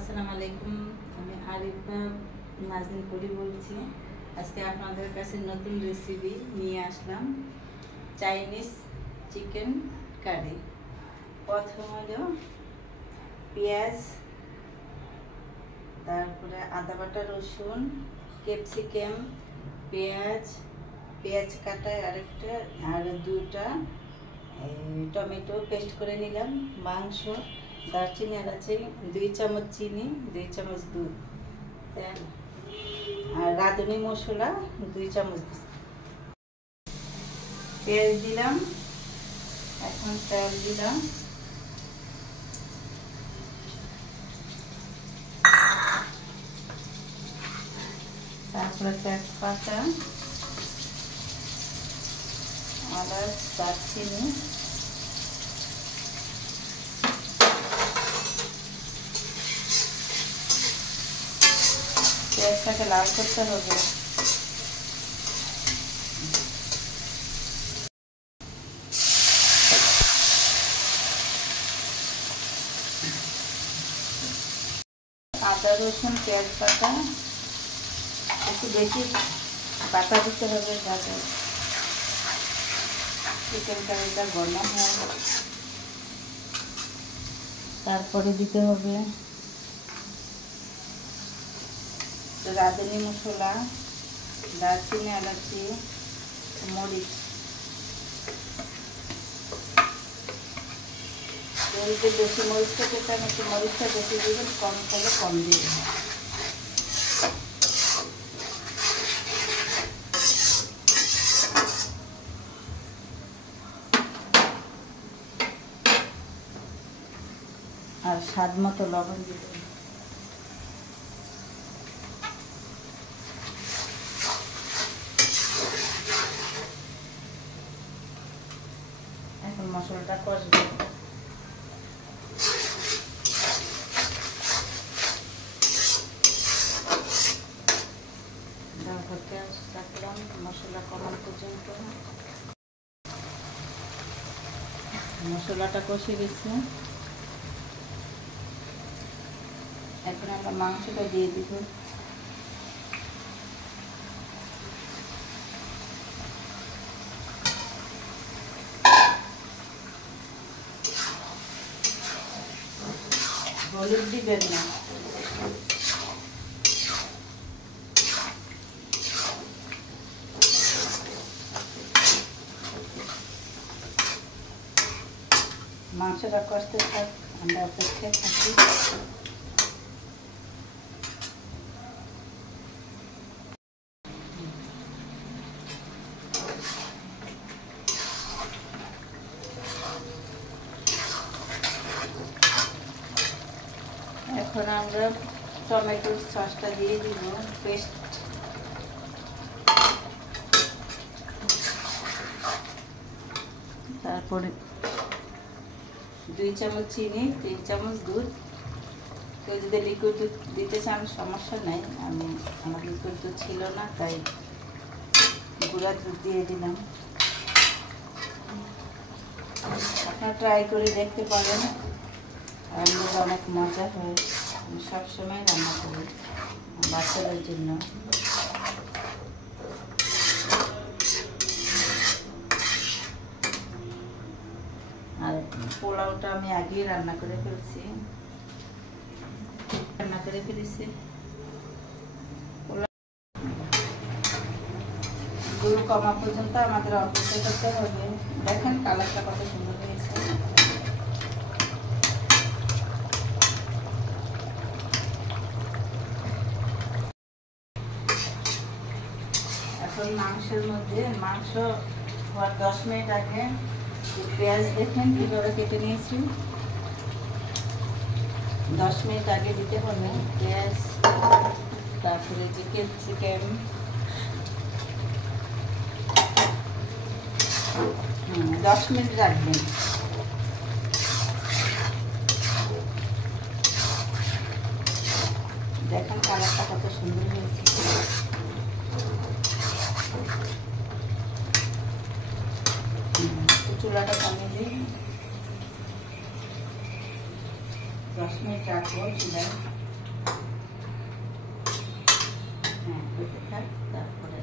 আসসালামু আলাইকুম। আমি আরিফা নাজনীন পরি বলছি। আজকে আপনাদের কাছে নতুন রেসিপি নিয়ে আসলাম, চাইনিজ চিকেন কারি। প্রথম হলো পেঁয়াজ, তারপরে আদা বাটা, রসুন, ক্যাপসিকাম, পেঁয়াজ কাটা আরেকটা, আর দুটা টমেটো পেস্ট করে নিলাম, মাংস, দারচিনি এলাচি, 2 চামচ চিনি, 2 চামচ দুধ, আর রাঁধুনি মশলা 2 চামচ। পেঁয়াজ দিলাম, এখন তেল দিলাম, তারপরে তেজপাতা, এলাচ, দারচিনি, পেঁয়াজটাকে লাল করতে হবে। আদা, রসুন, পেঁয়াজ বাটা একটু বেশি বাটা দিতে হবে যাতে চিকেন কারিটা গরম হয়। তারপরে দিতে হবে রাঁধুনি মশলা, দারচিনি, এলাচি, মরিচ। যদি বেশি মরিচটা খেতাম একটু মরিচটা বেশি দিবেন, কম খেলে কম দিবেন। আর স্বাদ মতো লবণ দিবেন। এখন মশলাটা কষবে। রাখলাম মশলা কমানো পর্যন্ত। মশলাটা কষে গেছে, এখন আমরা মাংসটা দিয়ে দিব। হলুদ দিবেন না, মাংসটা কষতে থাক, আমরা অপেক্ষায় থাকি। এখন আমরা টমেটোর সসটা দিয়ে দিব, পেস্ট। তারপরে 2 চামচ চিনি, 3 চামচ দুধ। কেউ যদি লিকুইড দুধ দিতে চান সমস্যা নেই, আমার লিকুইড দুধ ছিল না তাই গুঁড়া দুধ দিয়ে দিলাম। আপনারা ট্রাই করে দেখতে পারেন, রান্নাটা অনেক মজা হয়। আমি সবসময় রান্না করি বাচ্চাদের জন্য। আর পোলাওটা আমি আগেই রান্না করে ফেলেছি। গুঁড়ো কমা পর্যন্ত আমাদের অপেক্ষা করতে হবে। দেখেন কালারটা কত সুন্দর হয়েছে। এখন মাংসের মধ্যে, মাংস হওয়ার 10 মিনিট আগে পেঁয়াজ দেখেন কীভাবে কেটে নিয়েছি। 10 মিনিট আগে দিতে হবে পেঁয়াজ। তারপরে যে ক্যাপসিকাম, 10 মিনিট রাখবেন। দেখেন কালারটা কত সুন্দর হয়েছে। চুলাটা কমিয়ে দিই। 10 মিনিট রাখবো চুলায়। হ্যাঁ হইতে থাক, তারপরে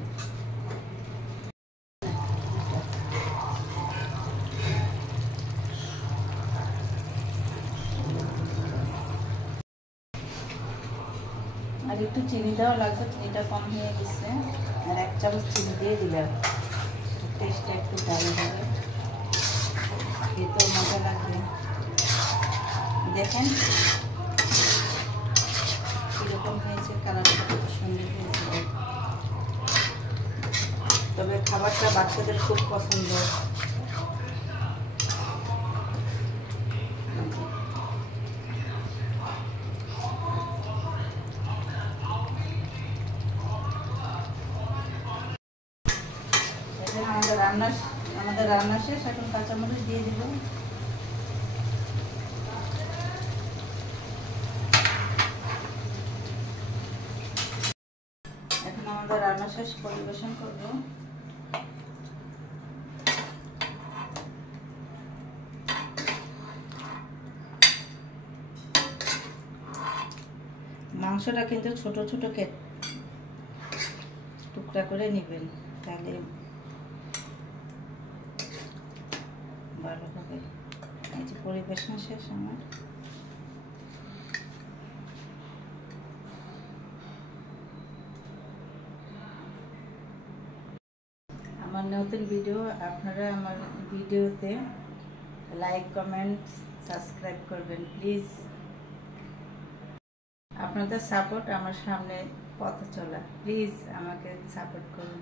আর একটু চিনি দেওয়া লাগবে, চিনিটা কম হয়ে গেছে। আর 1 চামচ চিনি দিয়ে দিলাম, টেস্টটা একটু ভালো হবে, খেতেও মজা লাগবে। দেখেন কীরকম হয়েছে, কালারটা খুব সুন্দর হয়েছে। তবে খাবারটা বাচ্চাদের খুব পছন্দ। আমাদের রান্না শেষ, এখন কাঁচামরিচ দিয়ে দিব। এখন আমাদের রান্না শেষ, পরিবেশন করব। মাংসটা কিন্তু ছোট ছোট টুকরা করে নেবেন, তাহলে ভালো হবে। এই যে পরিবেশন শেষ আমার। আমার নতুন ভিডিও, আপনারা আমার ভিডিওতে লাইক, কমেন্ট, সাবস্ক্রাইব করবেন প্লিজ। আপনাদের সাপোর্ট আমার সামনে পথ চলা, প্লিজ আমাকে সাপোর্ট করুন।